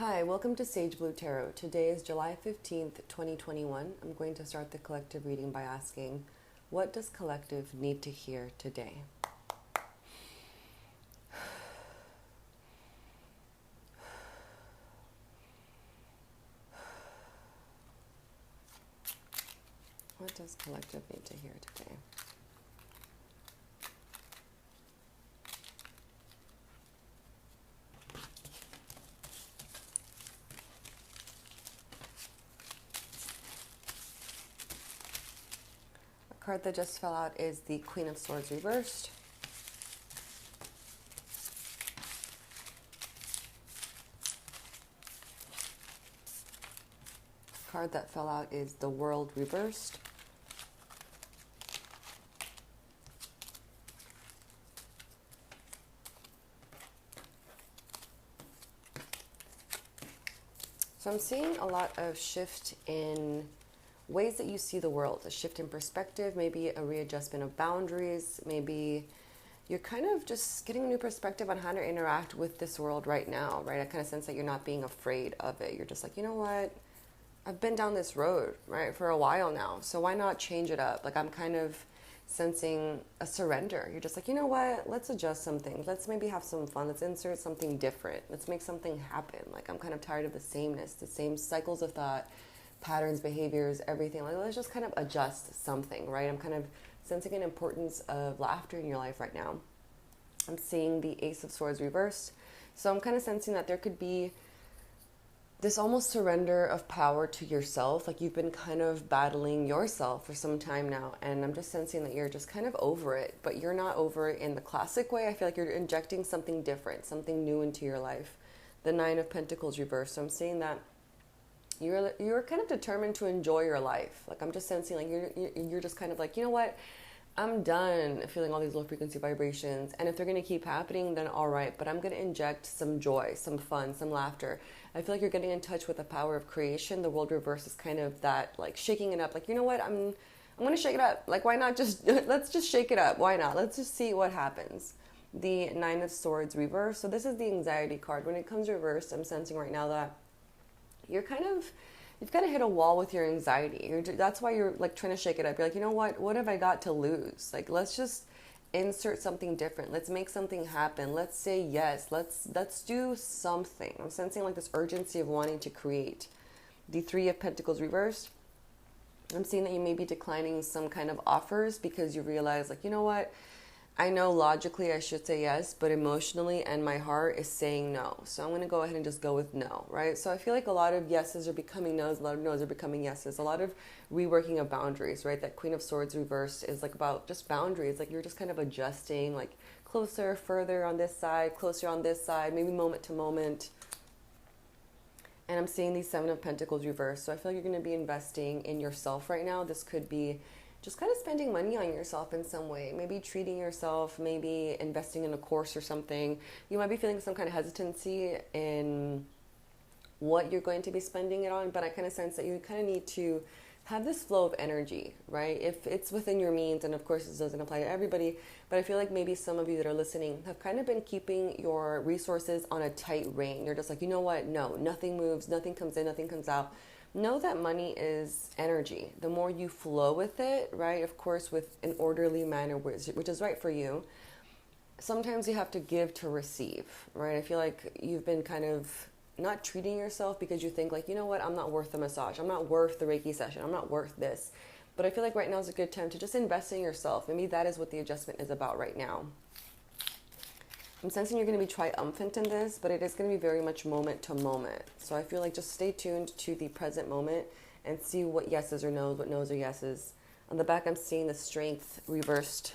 Hi, welcome to Sage Blue Tarot. Today is July 15th, 2021. I'm going to start the collective reading by asking, what does collective need to hear today? What does collective need to hear today? A card that just fell out is the Queen of Swords reversed. The card that fell out is the World reversed. So I'm seeing a lot of shift in ways that you see the world, a shift in perspective, maybe a readjustment of boundaries, maybe you're kind of just getting a new perspective on how to interact with this world right now, right? I kind of sense that you're not being afraid of it. You're just like, you know what? I've been down this road, right, for a while now, so why not change it up? Like, I'm kind of sensing a surrender. You're just like, you know what? Let's adjust some things. Let's maybe have some fun. Let's insert something different. Let's make something happen. Like, I'm kind of tired of the sameness, the same cycles of thought, patterns, behaviors, everything. Like, let's just kind of adjust something, right? I'm kind of sensing an importance of laughter in your life right now. I'm seeing the Ace of Swords reversed. So I'm kind of sensing that there could be this almost surrender of power to yourself. Like, you've been kind of battling yourself for some time now, and I'm just sensing that you're just kind of over it, but you're not over it in the classic way. I feel like you're injecting something different, something new into your life. The Nine of Pentacles reversed. So I'm seeing that you're kind of determined to enjoy your life. Like, I'm just sensing like you're just kind of like, you know what? I'm done feeling all these low frequency vibrations, and if they're going to keep happening, then all right, but I'm going to inject some joy, some fun, some laughter. I feel like you're getting in touch with the power of creation. The World reverse is kind of that, like, shaking it up. Like, you know what? I'm going to shake it up. Like, why not just let's just shake it up? Why not? Let's just see what happens. The Nine of Swords reverse. So this is the anxiety card. When it comes reversed, I'm sensing right now that you've kind of hit a wall with your anxiety. That's why you're like trying to shake it up. You're like, you know what have I got to lose? Like, let's just insert something different. Let's make something happen. Let's say yes. Let's do something. I'm sensing like this urgency of wanting to create. The Three of Pentacles reversed. I'm seeing that you may be declining some kind of offers because you realize, like, you know what? I know logically I should say yes, but emotionally and my heart is saying no. So I'm going to go ahead and just go with no, right? So I feel like a lot of yeses are becoming no's, a lot of no's are becoming yeses. A lot of reworking of boundaries, right? That Queen of Swords reversed is like about just boundaries. Like, you're just kind of adjusting, like closer, further on this side, closer on this side, maybe moment to moment. And I'm seeing the Seven of Pentacles reversed. So I feel like you're going to be investing in yourself right now. This could be just kind of spending money on yourself in some way, maybe treating yourself, maybe investing in a course or something. You might be feeling some kind of hesitancy in what you're going to be spending it on, but I kind of sense that you kind of need to have this flow of energy, right? If it's within your means, and of course this doesn't apply to everybody, but I feel like maybe some of you that are listening have kind of been keeping your resources on a tight rein. You're just like, you know what? No, nothing moves, nothing comes in, nothing comes out. Know that money is energy. The more you flow with it, right? Of course, with an orderly manner, which is right for you. Sometimes you have to give to receive, right? I feel like you've been kind of not treating yourself because you think like, you know what? I'm not worth the massage. I'm not worth the Reiki session. I'm not worth this. But I feel like right now is a good time to just invest in yourself. Maybe that is what the adjustment is about right now. I'm sensing you're going to be triumphant in this, but it is going to be very much moment to moment. So I feel like just stay tuned to the present moment and see what yeses or no's, what no's or yeses. On the back, I'm seeing the Strength reversed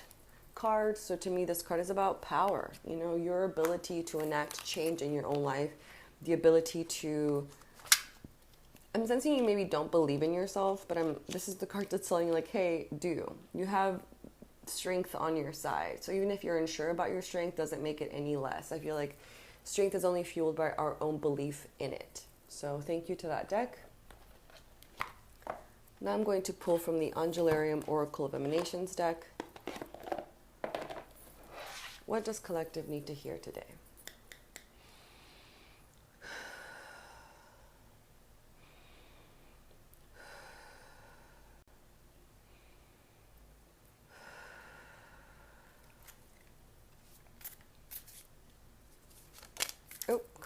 card. So to me, this card is about power. You know, your ability to enact change in your own life, the ability to... I'm sensing you maybe don't believe in yourself, but this is the card that's telling you like, hey, you have strength on your side. So even if you're unsure about your strength, doesn't make it any less. I feel like strength is only fueled by our own belief in it. So thank you to that deck. Now I'm going to pull from the Angelarium Oracle of Emanations deck. What does collective need to hear today?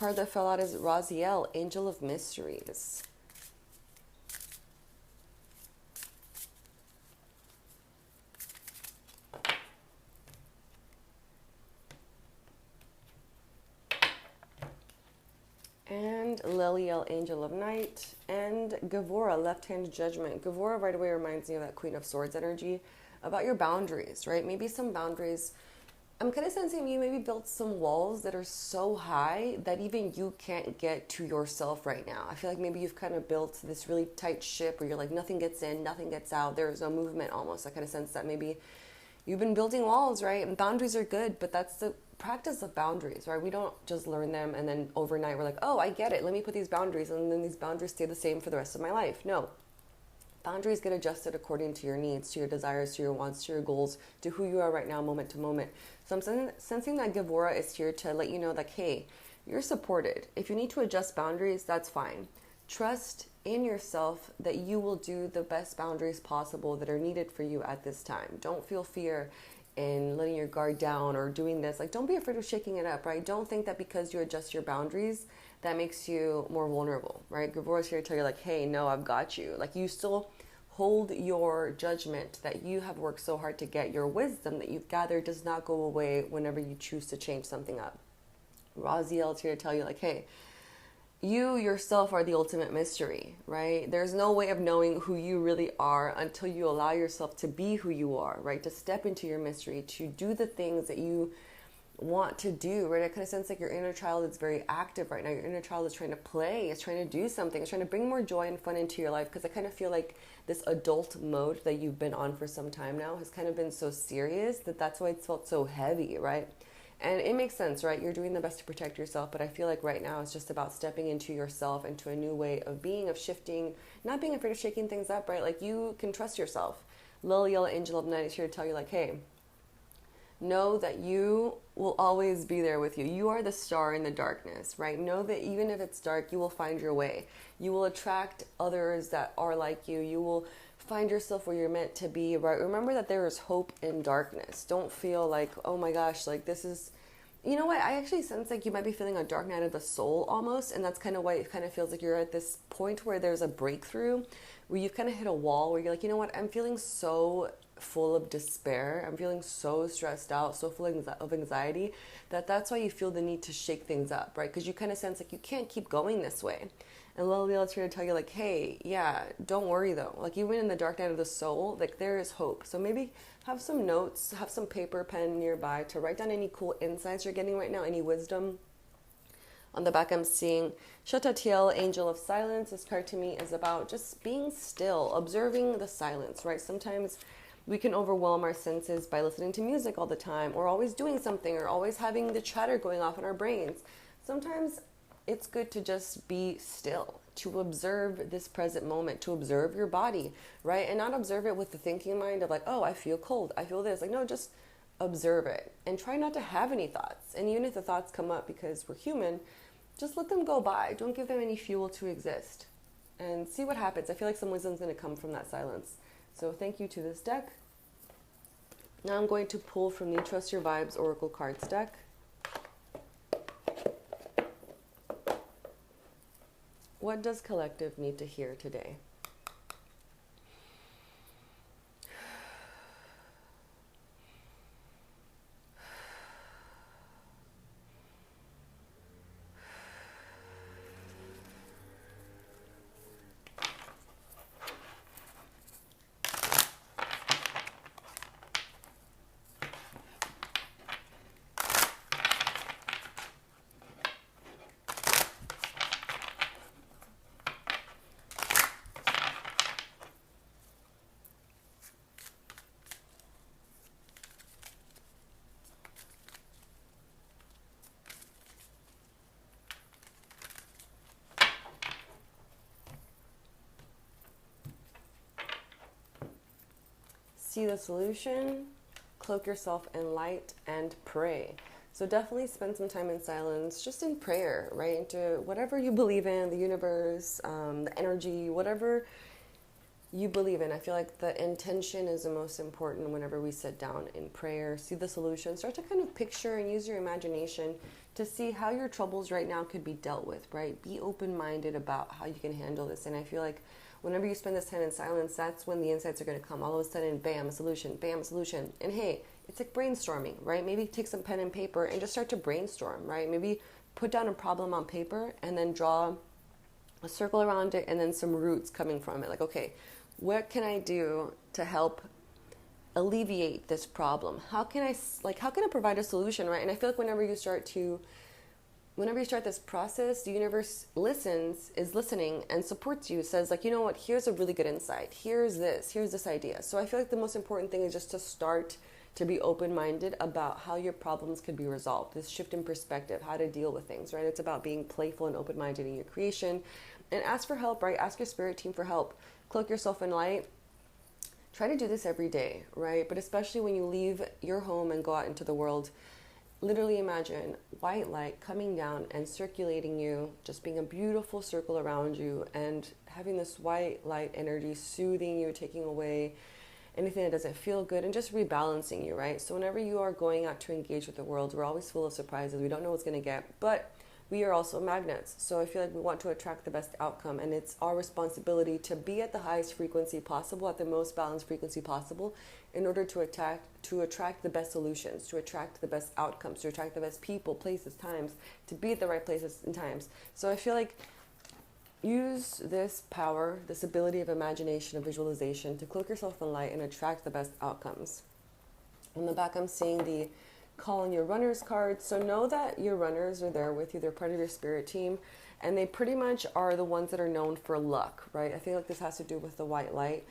card that fell out is Raziel, Angel of Mysteries. And Leliel, Angel of Night. And Gavora, Left-Hand Judgment. Gavora right away reminds me of that Queen of Swords energy about your boundaries, right? Maybe some boundaries. I'm kind of sensing you maybe built some walls that are so high that even you can't get to yourself right now. I feel like maybe you've kind of built this really tight ship where you're like, nothing gets in, nothing gets out. There's no movement almost. I kind of sense that maybe you've been building walls, right? And boundaries are good, but that's the practice of boundaries, right? We don't just learn them and then overnight we're like, oh, I get it. Let me put these boundaries, and then these boundaries stay the same for the rest of my life. No. Boundaries get adjusted according to your needs, to your desires, to your wants, to your goals, to who you are right now, moment to moment. So I'm sensing that Gavora is here to let you know, like, hey, you're supported. If you need to adjust boundaries, that's fine. Trust in yourself that you will do the best boundaries possible that are needed for you at this time. Don't feel fear in letting your guard down or doing this. Like, don't be afraid of shaking it up, right? Don't think that because you adjust your boundaries, that makes you more vulnerable, right? Gavora's here to tell you, like, hey, no, I've got you. Like, you still hold your judgment that you have worked so hard to get. Your wisdom that you've gathered does not go away whenever you choose to change something up. Raziel is here to tell you, like, hey, you yourself are the ultimate mystery, right? There's no way of knowing who you really are until you allow yourself to be who you are, right? To step into your mystery, to do the things that you want to do, right? I kind of sense like your inner child is very active right now. Your inner child is trying to play, is trying to do something, is trying to bring more joy and fun into your life, because I kind of feel like this adult mode that you've been on for some time now has kind of been so serious that's why it's felt so heavy, right? And it makes sense, right? You're doing the best to protect yourself, but I feel like right now it's just about stepping into yourself, into a new way of being, of shifting, not being afraid of shaking things up, right? Like, you can trust yourself. Liliel, Angel of Night, is here to tell you, like, hey, know that you will always be there with you. You are the star in the darkness, right? Know that even if it's dark, you will find your way. You will attract others that are like you. You will find yourself where you're meant to be, right? Remember that there is hope in darkness. Don't feel like, oh my gosh, like this is, you know what? I actually sense like you might be feeling a dark night of the soul almost. And that's kind of why it kind of feels like you're at this point where there's a breakthrough, where you've kind of hit a wall where you're like, you know what? I'm feeling so full of despair. I'm feeling so stressed out, so full of anxiety, that's why you feel the need to shake things up, right? Because you kind of sense like you can't keep going this way. And Liliel is here to tell you, like, hey, yeah, don't worry though. Like, even in the dark night of the soul, like, there is hope. So maybe have some notes, have some paper, pen nearby to write down any cool insights you're getting right now, any wisdom. On the back, I'm seeing Shatatiel, Angel of Silence. This card to me is about just being still, observing the silence, right? Sometimes we can overwhelm our senses by listening to music all the time, or always doing something, or always having the chatter going off in our brains. Sometimes it's good to just be still, to observe this present moment, to observe your body, right? And not observe it with the thinking mind of like, oh, I feel cold, I feel this. Like, no, just observe it and try not to have any thoughts. And even if the thoughts come up, because we're human, just let them go by. Don't give them any fuel to exist and see what happens. I feel like some wisdom's going to come from that silence. So thank you to this deck. Now I'm going to pull from the Trust Your Vibes Oracle Cards deck. What does collective need to hear today? See the solution, cloak yourself in light, and pray. So definitely spend some time in silence, just in prayer, right? Into whatever you believe in, the universe, the energy, whatever you believe in. I feel like the intention is the most important whenever we sit down in prayer, see the solution, start to kind of picture and use your imagination to see how your troubles right now could be dealt with, right? Be open-minded about how you can handle this. And I feel like whenever you spend this time in silence, that's when the insights are going to come. All of a sudden, bam, a solution, bam, a solution. And hey, it's like brainstorming, right? Maybe take some pen and paper and just start to brainstorm, right? Maybe put down a problem on paper and then draw a circle around it and then some roots coming from it. Like, okay, what can I do to help alleviate this problem? How can I provide a solution, right? And I feel like whenever you start this process, the universe is listening and supports you, says like, you know what, here's a really good insight. Here's this idea. So I feel like the most important thing is just to start to be open-minded about how your problems could be resolved. This shift in perspective, how to deal with things, right? It's about being playful and open-minded in your creation, and ask for help, right? Ask your spirit team for help. Cloak yourself in light. Try to do this every day, right? But especially when you leave your home and go out into the world, literally imagine white light coming down and circulating you, just being a beautiful circle around you, and having this white light energy soothing you, taking away anything that doesn't feel good, and just rebalancing you, right? So whenever you are going out to engage with the world, we're always full of surprises. We don't know what's going to get, but we are also magnets. So I feel like we want to attract the best outcome, and it's our responsibility to be at the highest frequency possible, at the most balanced frequency possible, in order to attract the best solutions, to attract the best outcomes, to attract the best people, places, times, to be at the right places and times. So I feel like use this power, this ability of imagination, of visualization, to cloak yourself in light and attract the best outcomes. On the back, I'm seeing the call on your runners card. So know that your runners are there with you. They're part of your spirit team, and they pretty much are the ones that are known for luck, right? I feel like this has to do with the white light.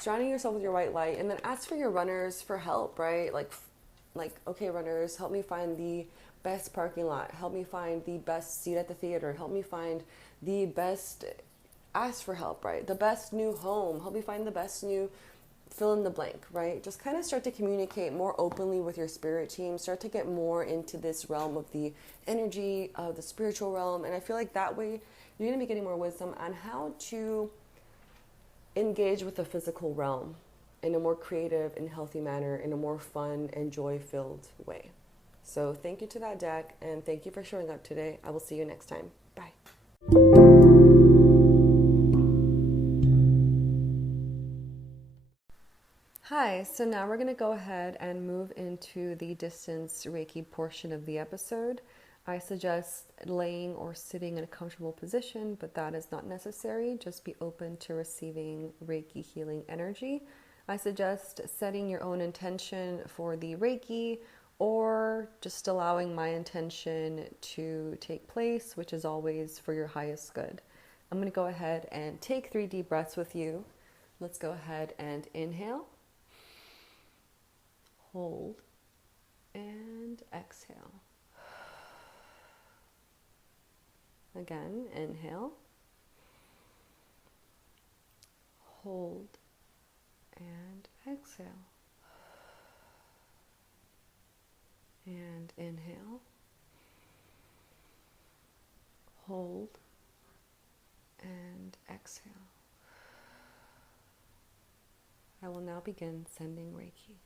Surrounding yourself with your white light, and then ask for your runners for help, right? Like, okay, runners, help me find the best parking lot. Help me find the best seat at the theater. Help me find the best, ask for help, right? The best new home. Help me find the best new fill in the blank, right? Just kind of start to communicate more openly with your spirit team. Start to get more into this realm of the energy of the spiritual realm. And I feel like that way you're going to be getting more wisdom on how to engage with the physical realm in a more creative and healthy manner, in a more fun and joy-filled way. So thank you to that deck, and thank you for showing up today. I will see you next time. Bye. Hi, so now we're going to go ahead and move into the distance Reiki portion of the episode. I suggest laying or sitting in a comfortable position, but that is not necessary. Just be open to receiving Reiki healing energy. I suggest setting your own intention for the Reiki, or just allowing my intention to take place, which is always for your highest good. I'm going to go ahead and take 3 deep breaths with you. Let's go ahead and inhale, hold, and exhale. Again, inhale, hold, and exhale. And inhale, hold, and exhale. I will now begin sending Reiki.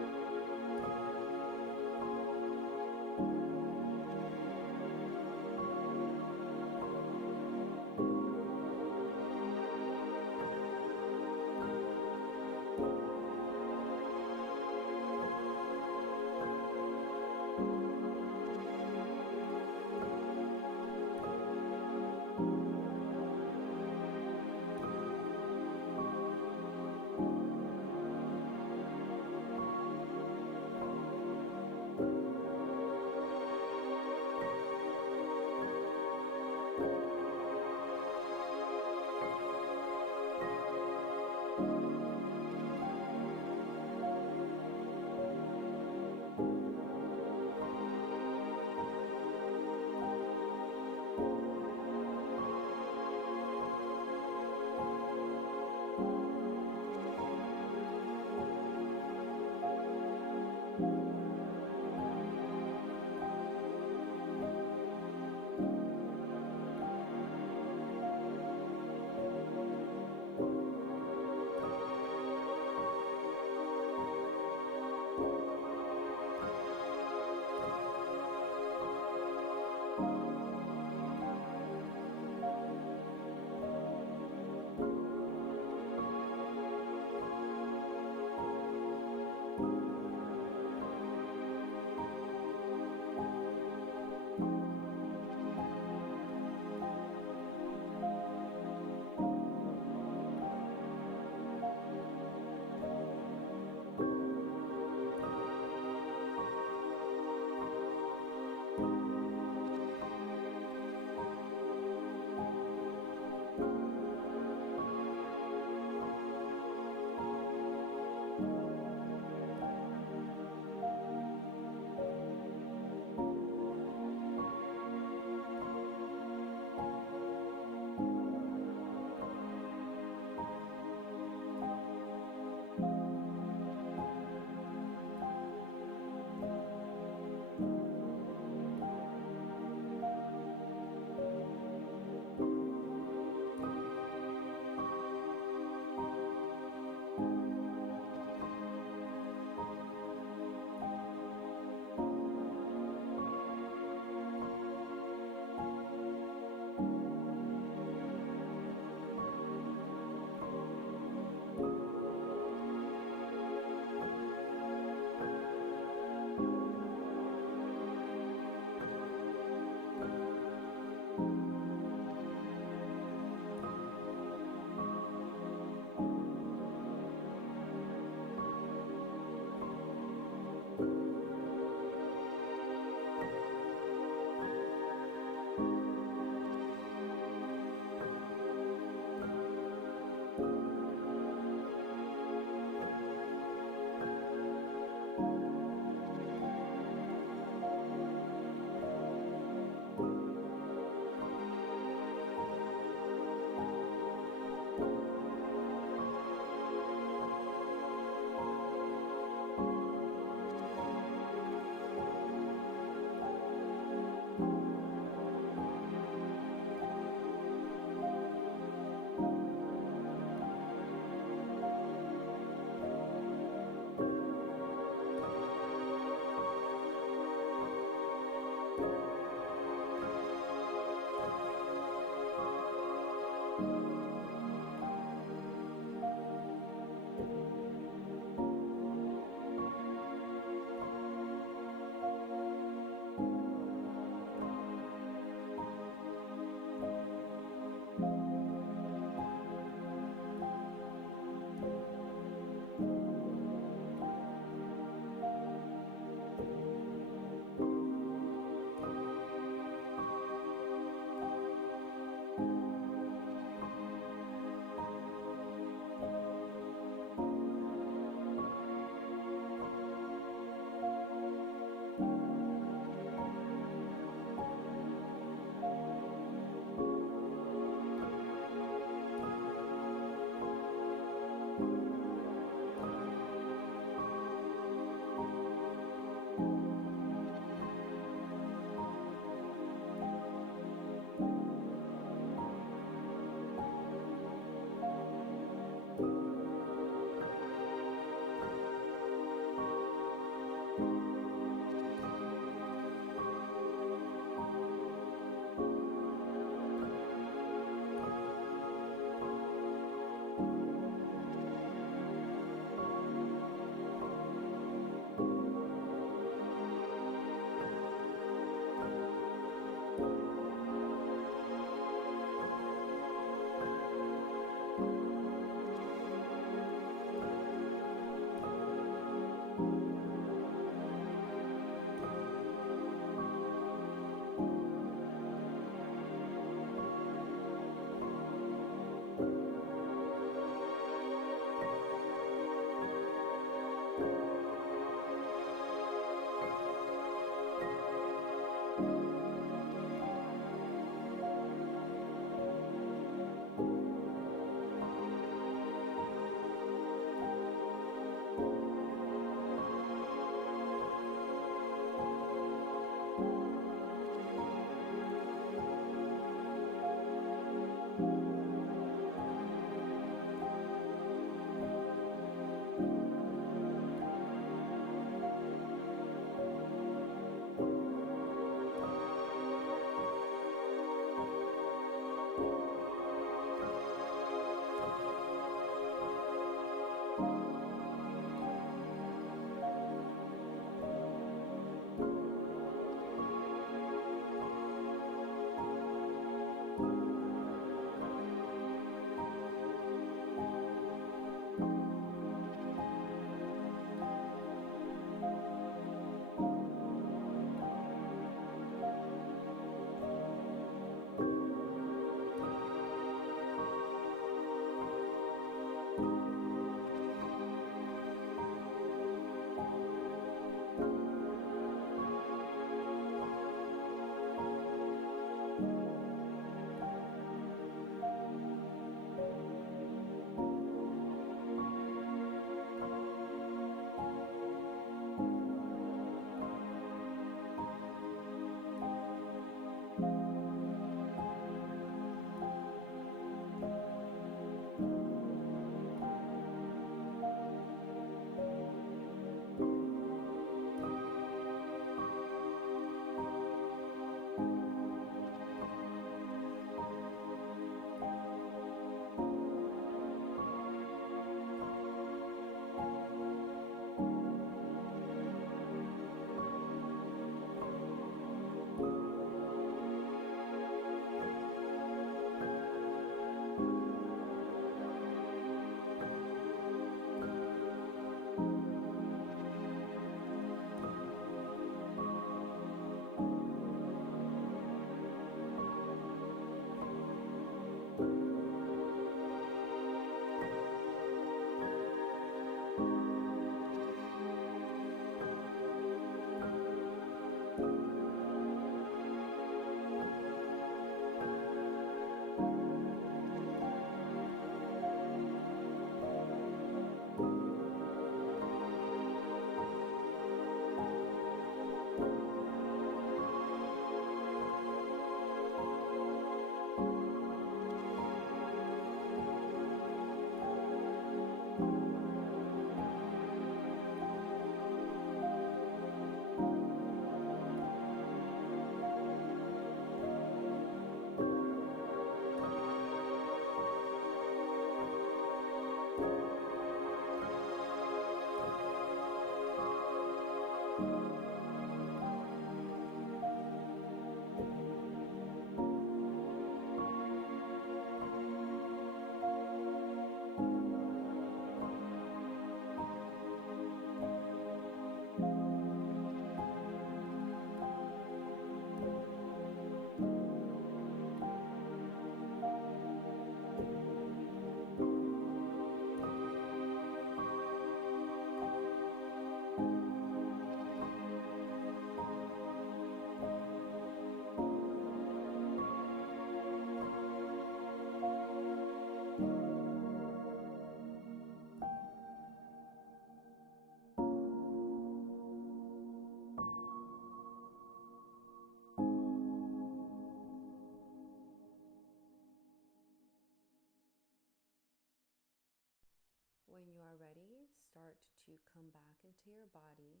start to come back into your body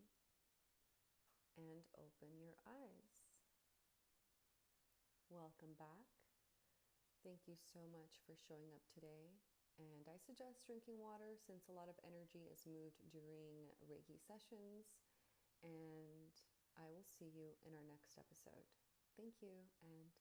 and open your eyes. Welcome back. Thank you so much for showing up today. And I suggest drinking water since a lot of energy is moved during Reiki sessions. And I will see you in our next episode. Thank you, and